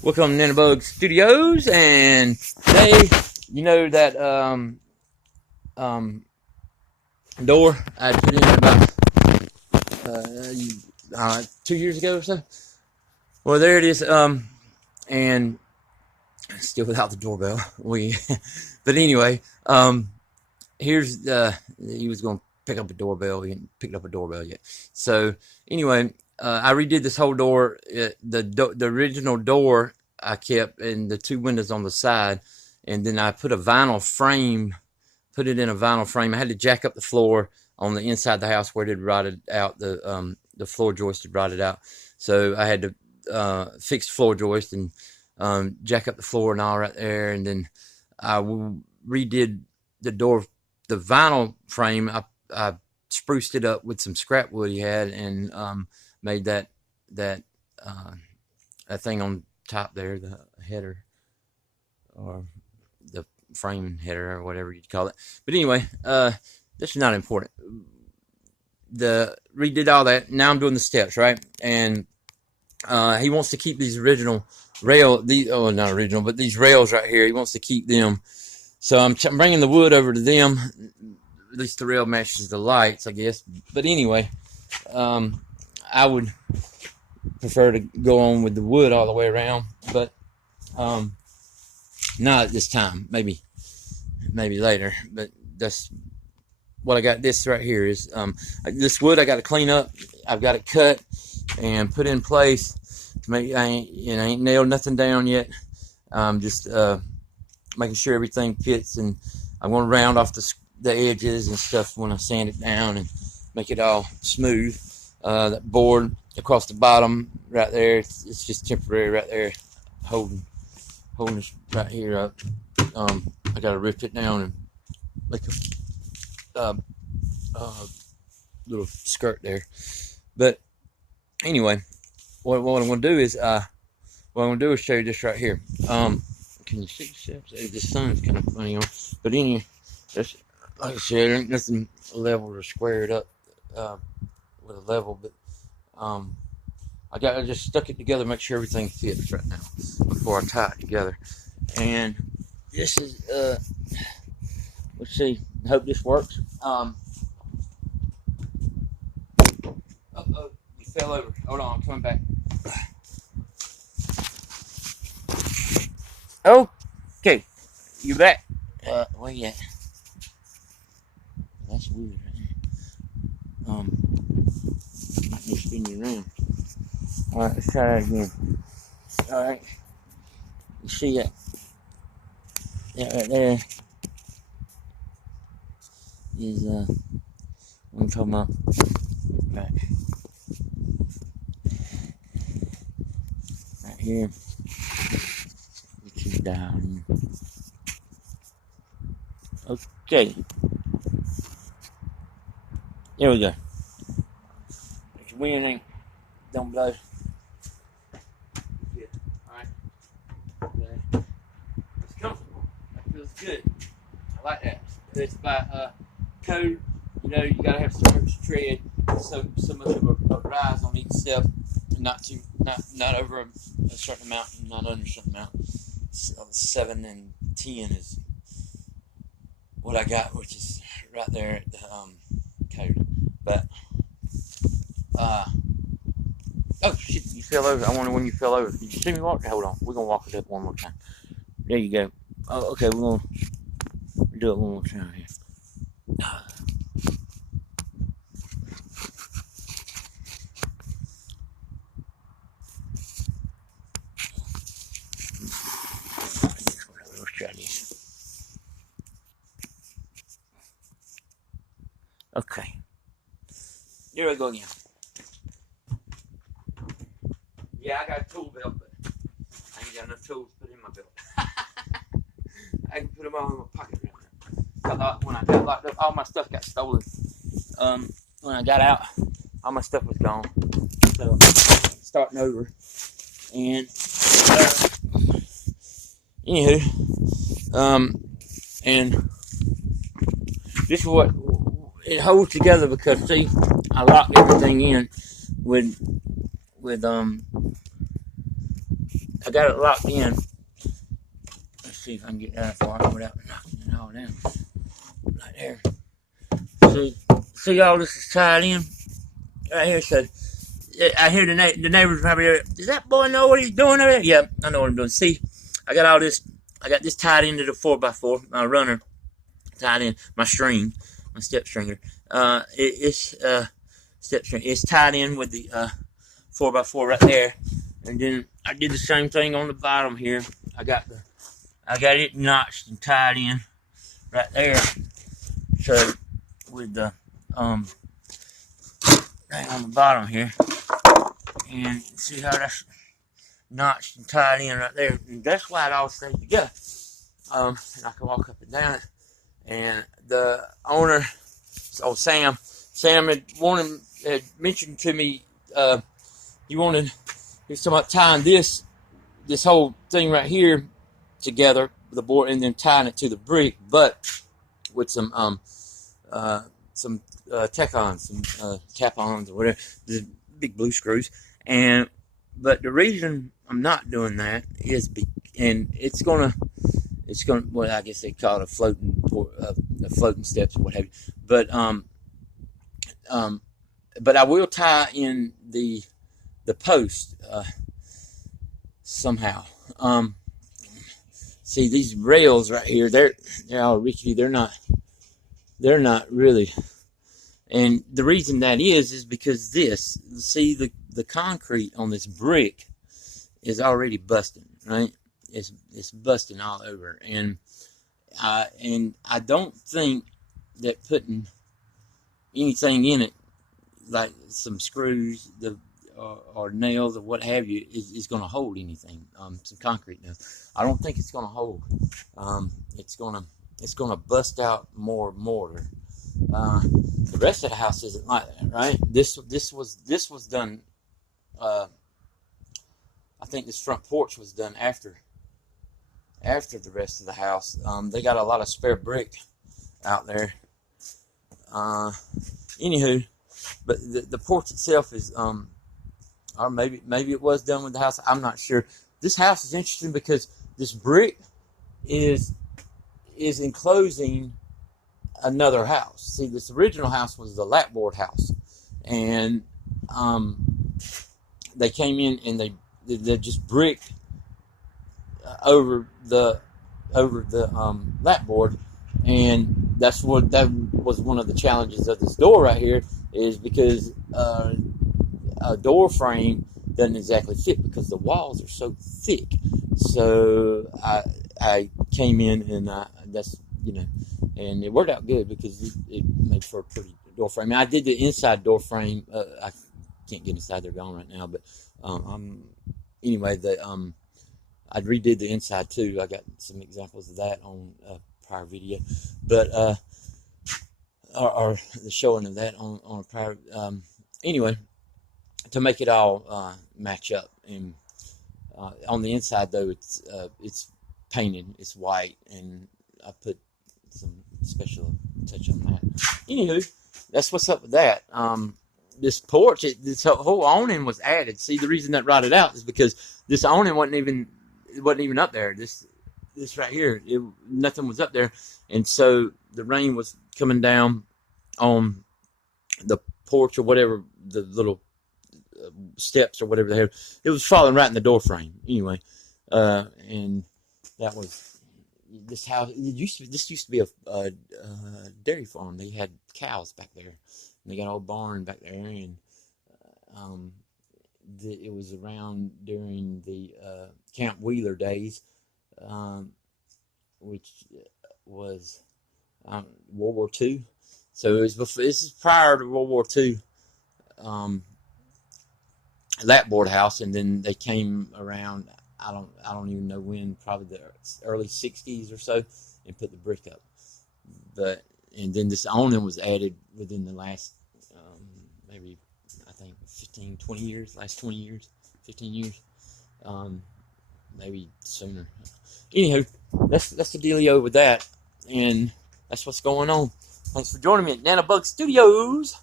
Welcome to nanobugged Studios, and today, you know that door I put in about 2 years ago or so. Well, there it is, and still without the doorbell. But anyway, here's he was going to pick up a doorbell. He hadn't picked up a doorbell yet. So anyway, I redid this whole door. The original door I kept, and the two windows on the side, and then I put a vinyl frame. Put it in a vinyl frame. I had to jack up the floor on the inside of the house where it had rotted out. The floor joist had rotted out, so I had to fix the floor joist and jack up the floor and all right there. And then I redid the door, the vinyl frame. I spruced it up with some scrap wood he had, and made that thing on top there, the header, or the frame header, or whatever you'd call it. But anyway, this is not important. Redid all that. Now I'm doing the steps, right? And he wants to keep these original not original, but these rails right here. He wants to keep them. So I'm bringing the wood over to them. At least the rail matches the lights, I guess. But anyway, I would prefer to go on with the wood all the way around, but not at this time. Maybe later. But that's what I got. This right here is this wood I got to clean up. I've got it cut and put in place to make. I ain't nailed nothing down yet. Just making sure everything fits, and I'm going to round off the edges and stuff when I sand it down and make it all smooth. That board across the bottom right there, it's just temporary right there, holding this right here up. I gotta rip it down and make a little skirt there. But anyway, what I'm gonna do is show you this right here. Can you see the steps? The sun's kind of funny on, but anyway, that's, like I said, ain't nothing leveled or squared up with a level, but I just stuck it together, make sure everything fits right now before I tie it together. And this is let's see, I hope this works. You fell over. Hold on, I'm coming back. Okay, you back. Where you at? That's weird. I can spin you around. Alright, let's try that again. Alright. You see that? That right there is what I'm talking about. Right here. Get you down. Okay. There we go. If your wind ain't don't blow. Good. Alright. It's comfortable. That feels good. I like that. It's by code. You know, you gotta have so much tread, so much of a rise on each step, and not over a certain amount, and not under a certain amount. So 7 and 10 is what I got, which is right there at the code. But oh shit, you fell over. I wonder when you fell over. Did you see me walk? Hold on, we're gonna walk it up one more time. There you go. Oh, okay, we're gonna do it one more time here. Let's try this. Okay. Here we go again. Yeah, I got a tool belt, but I ain't got enough tools to put in my belt. I can put them all in my pocket right now. When I got locked up, all my stuff got stolen. When I got out, all my stuff was gone. So, starting over. And, anywho, and this is what it holds together, because see, I locked everything in with I got it locked in. Let's see if I can get that far without knocking it all down. Right there. See all this is tied in right here. So I hear the neighbors probably there. Does that boy know what he's doing over there? Yeah, I know what I'm doing. See, I got all this. I got this tied into the 4x4, my runner tied in, my string, my step stringer. It's step string. It's tied in with the 4x4 right there, and then I did the same thing on the bottom here. I got it notched and tied in right there. So with the right on the bottom here, and see how that's notched and tied in right there, and that's why it all stays together. And I can walk up and down it. And the owner, so Sam had mentioned to me, he was talking about tying this whole thing right here together, the board, and then tying it to the brick, but with some tack-ons, some tap-ons or whatever, the big blue screws. But the reason I'm not doing that is, and it's gonna, well, I guess they call it a floating steps or what have you. But I will tie in the post somehow. See these rails right here? They're all rickety. They're not really. And the reason that is because see the concrete on this brick is already busting, right? It's busting all over, and I don't think that putting anything in it, like some screws, or nails or what have you, is going to hold anything. Some concrete now, I don't think it's going to hold. It's going to bust out more mortar. The rest of the house isn't like that, right? This was done. I think this front porch was done after the rest of the house. They got a lot of spare brick out there. Anywho, but the porch itself is, or maybe it was done with the house. I'm not sure. This house is interesting because this brick is enclosing another house. See, this original house was the lapboard house, and they came in and they just bricked over the lapboard, and that was one of the challenges of this door right here, is because a door frame doesn't exactly fit because the walls are so thick. So I came in and and it worked out good because it made for a pretty door frame. I did the inside door frame. I can't get inside; they're gone right now. But anyway, I redid the inside too. I got some examples of that on a prior video, but or the showing of that on a prior. Anyway, to make it all match up, and on the inside though, it's painted, it's white, and I put some special touch on that. Anywho, that's what's up with that. This porch, this whole awning was added. See, the reason that rotted out is because this awning wasn't even up there. This right here, nothing was up there, and so the rain was coming down on the porch or whatever, the little steps or whatever they have. It was falling right in the door frame. Anyway, and that was. This house. This used to be a dairy farm. They had cows back there, and they got an old barn back there. And it was around during the Camp Wheeler days, which was World War II. So it was before. This is prior to World War II. Lapboard house, and then they came around. I don't even know when, probably the early 60s or so, and put the brick up. And then this awning was added within the last, maybe, I think 15, 20 years, last 20 years, 15 years, maybe sooner. Anywho, that's the dealio with that, and that's what's going on. Thanks for joining me at nanobugged Studios.